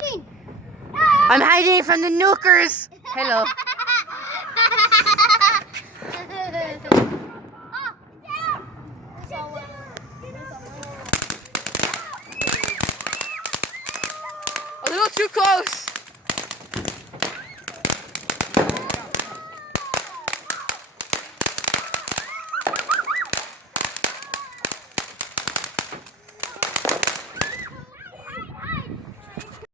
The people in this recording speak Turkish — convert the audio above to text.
hiding? I'm hiding from the nukers. Hello. A little too close.